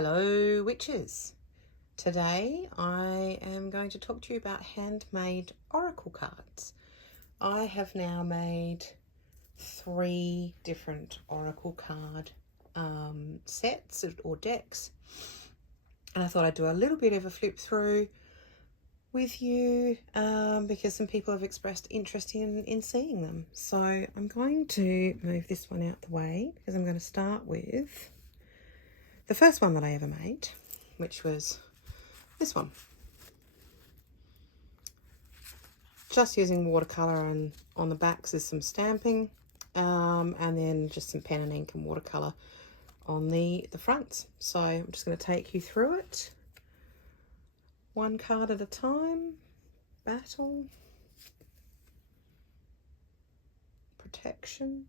Hello witches. Today I am going to talk to you about handmade oracle cards. I have now made 3 different oracle card sets or decks, and I thought I'd do a little bit of a flip through with you because some people have expressed interest in seeing them. So I'm going to move this one out the way because I'm going to start with the first one that I ever made, which was this one. Just using watercolour, and on the backs is some stamping, and then just some pen and ink and watercolour on the fronts. So I'm just going to take you through it one card at a time. Battle, protection,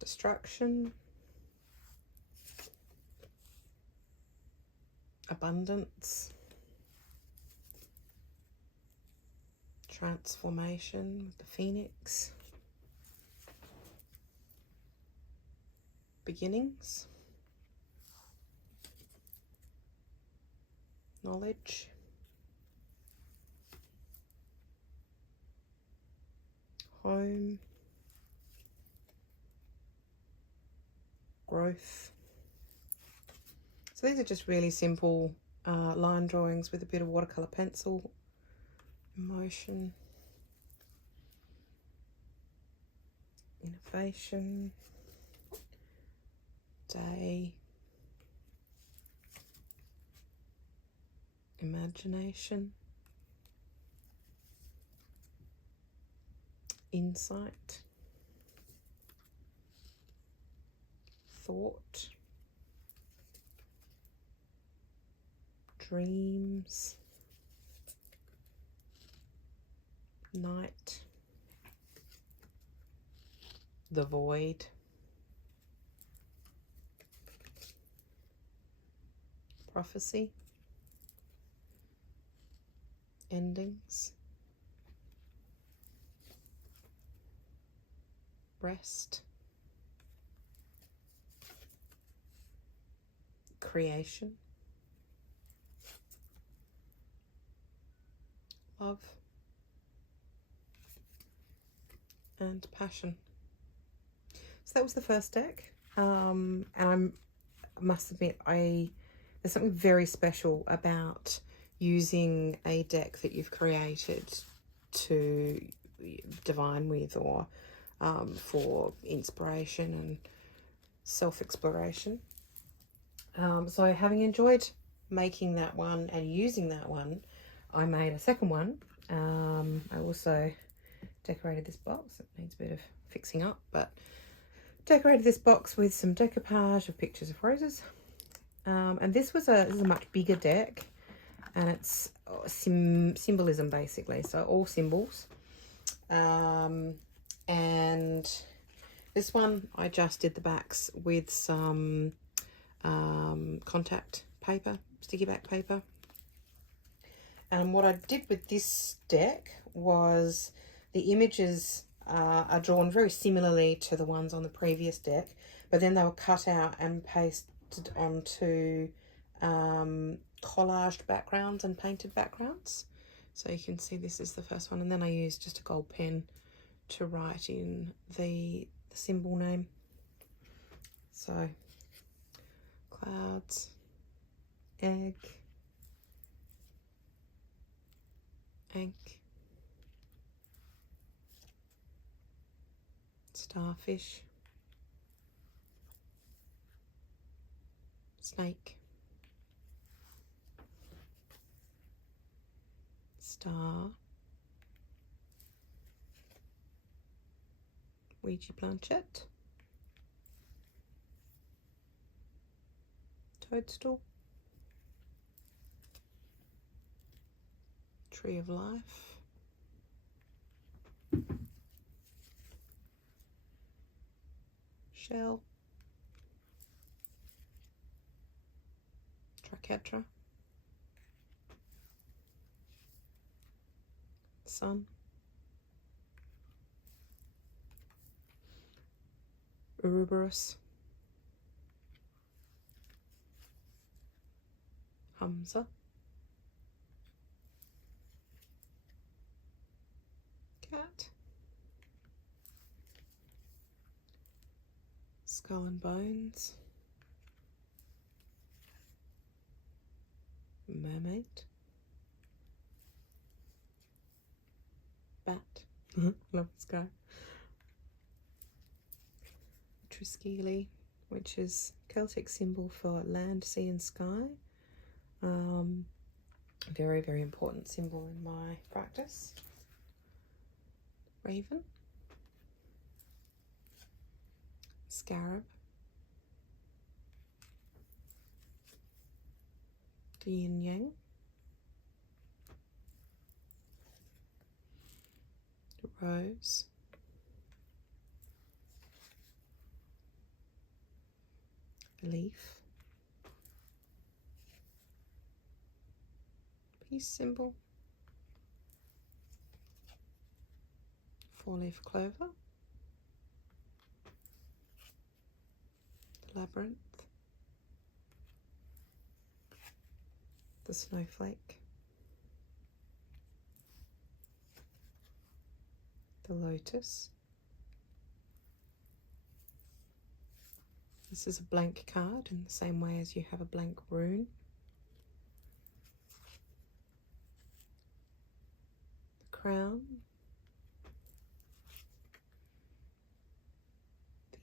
destruction, abundance, transformation with the phoenix, beginnings, knowledge, home, growth. So these are just really simple line drawings with a bit of watercolour pencil, emotion, innovation, day, imagination, insight, thought, dreams, night, the void, prophecy, endings, rest, creation, love, and passion. So that was the first deck, and I must admit, there's something very special about using a deck that you've created to divine with, or for inspiration and self-exploration. So having enjoyed making that one and using that one, I made a second one. I also decorated this box. It needs a bit of fixing up, but decorated this box with some decoupage of pictures of roses. And this is a much bigger deck, and it's symbolism basically, so all symbols. And this one I just did the backs with some contact paper, sticky back paper. And what I did with this deck was the images are drawn very similarly to the ones on the previous deck, but then they were cut out and pasted onto collaged backgrounds and painted backgrounds. So you can see this is the first one, and then I used just a gold pen to write in the symbol name. So clouds, egg, ink, starfish, snake, star, Ouija planchette, toadstool, tree of life, shell, triquetra, sun, Ouroboros, Hamza, cat, skull and bones, mermaid, bat, love this guy, Triskele, which is Celtic symbol for land, sea and sky. Very, very important symbol in my practice. Raven, scarab, the yin yang, the rose, the leaf, peace symbol, four-leaf clover, the labyrinth, the snowflake, the lotus. This is a blank card in the same way as you have a blank rune. The crown,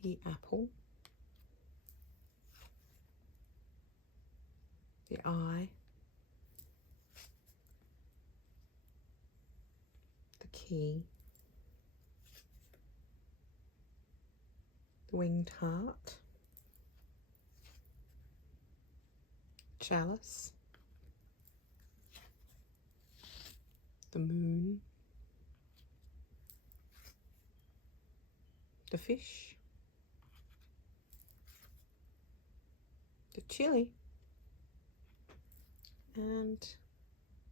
the apple, the eye, the key, the winged heart, chalice, the moon, the fish, the chili, and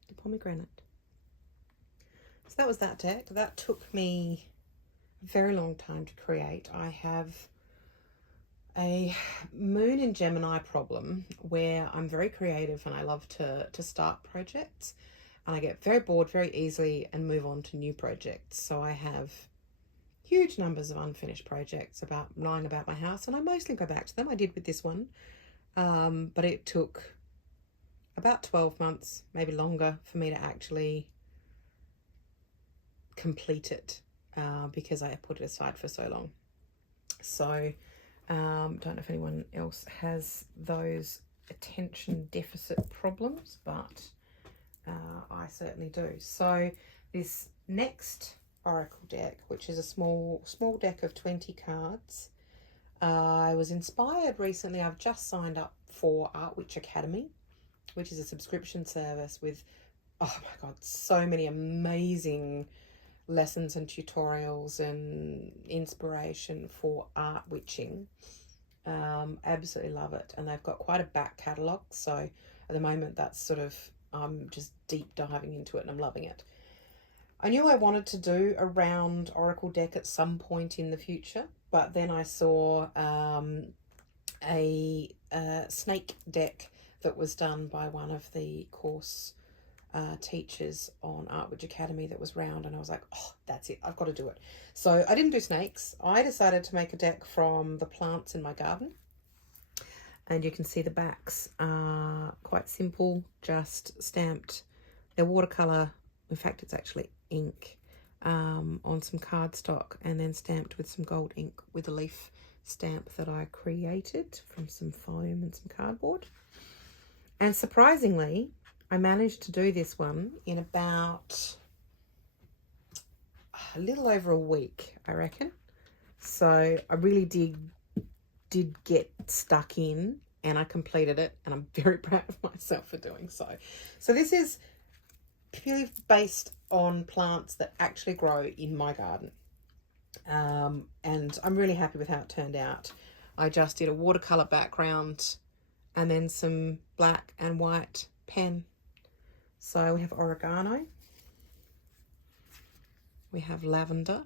the pomegranate. So that was that deck. That took me a very long time to create. I have a moon in Gemini problem where I'm very creative and I love to start projects, and I get very bored very easily and move on to new projects. So I have huge numbers of unfinished projects lying about my house, and I mostly go back to them. I did with this one, but it took about 12 months, maybe longer, for me to actually complete it because I put it aside for so long. So don't know if anyone else has those attention deficit problems, but I certainly do. So this next oracle deck, which is a small deck of 20 cards, I was inspired recently. I've just signed up for Art Witch Academy, which is a subscription service with, oh my god, so many amazing lessons and tutorials and inspiration for art witching. Absolutely love it. And they've got quite a back catalogue, so at the moment that's sort of, I'm just deep diving into it and I'm loving it. I knew I wanted to do a round oracle deck at some point in the future, but then I saw a snake deck that was done by one of the course teachers on Art Witch Academy that was round, and I was like, oh, that's it, I've got to do it. So I didn't do snakes. I decided to make a deck from the plants in my garden, and you can see the backs are quite simple, just stamped. They're watercolor, in fact it's actually ink, on some cardstock, and then stamped with some gold ink with a leaf stamp that I created from some foam and some cardboard. And surprisingly, I managed to do this one in about a little over a week, I reckon. So I really did get stuck in, and I completed it, and I'm very proud of myself for doing so. So this is purely based on plants that actually grow in my garden. And I'm really happy with how it turned out. I just did a watercolor background and then some black and white pen. So we have oregano, we have lavender,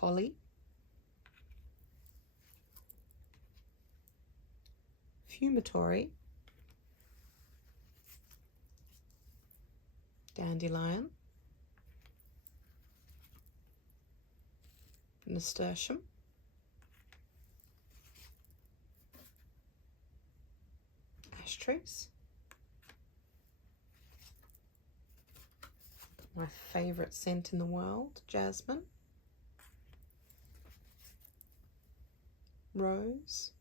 holly, fumitory, dandelion, nasturtium, ash trees, my favourite scent in the world, jasmine, rose,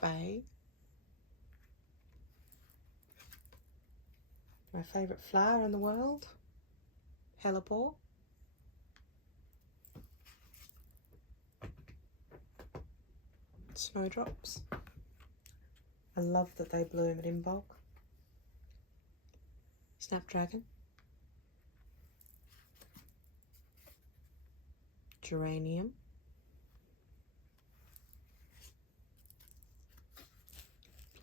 bay, my favourite flower in the world, hellebore, snowdrops. I love that they bloom at Imbolc. Snapdragon, geranium,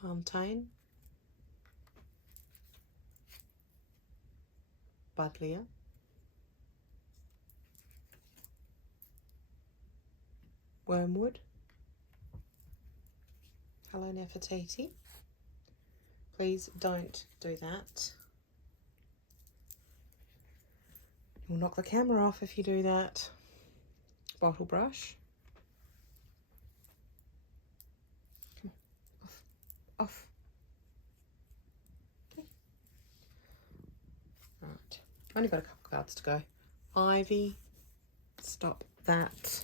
plantain, buddleia, wormwood, hello Nefertiti. Please don't do that. You'll knock the camera off if you do that. Bottle brush. Come on, off. Okay. Right, only got a couple cards to go. Ivy, stop that.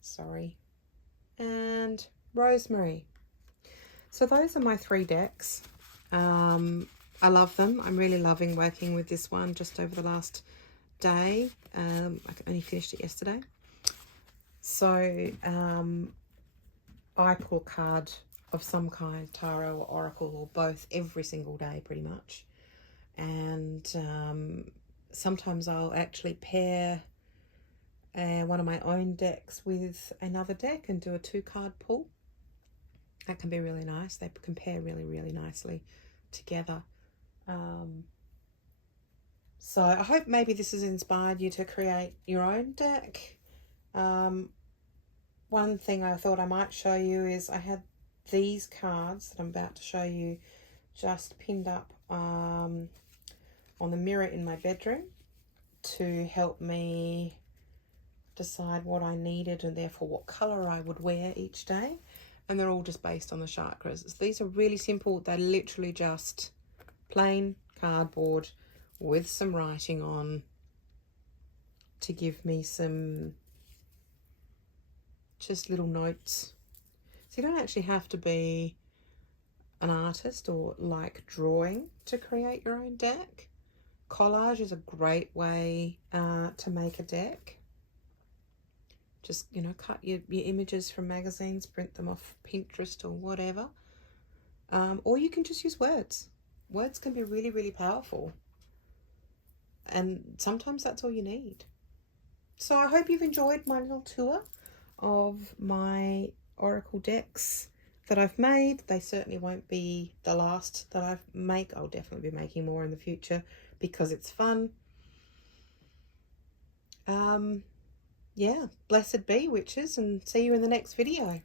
Sorry. And rosemary. So those are my 3 decks. I love them. I'm really loving working with this one just over the last day. I only finished it yesterday. So I pull a card of some kind, tarot or oracle or both, every single day pretty much. And sometimes I'll actually pair one of my own decks with another deck and do a 2-card pull. That can be really nice. They compare really, really nicely together. So I hope maybe this has inspired you to create your own deck. One thing I thought I might show you is I had these cards that I'm about to show you just pinned up on the mirror in my bedroom to help me decide what I needed and therefore what colour I would wear each day. And they're all just based on the chakras. So these are really simple. They're literally just plain cardboard with some writing on to give me some just little notes. So you don't actually have to be an artist or like drawing to create your own deck. Collage is a great way to make a deck. Just, you know, cut your images from magazines, print them off Pinterest or whatever. Or you can just use words. Words can be really, really powerful. And sometimes that's all you need. So I hope you've enjoyed my little tour of my oracle decks that I've made. They certainly won't be the last that I make. I'll definitely be making more in the future because it's fun. Yeah, blessed be witches, and see you in the next video.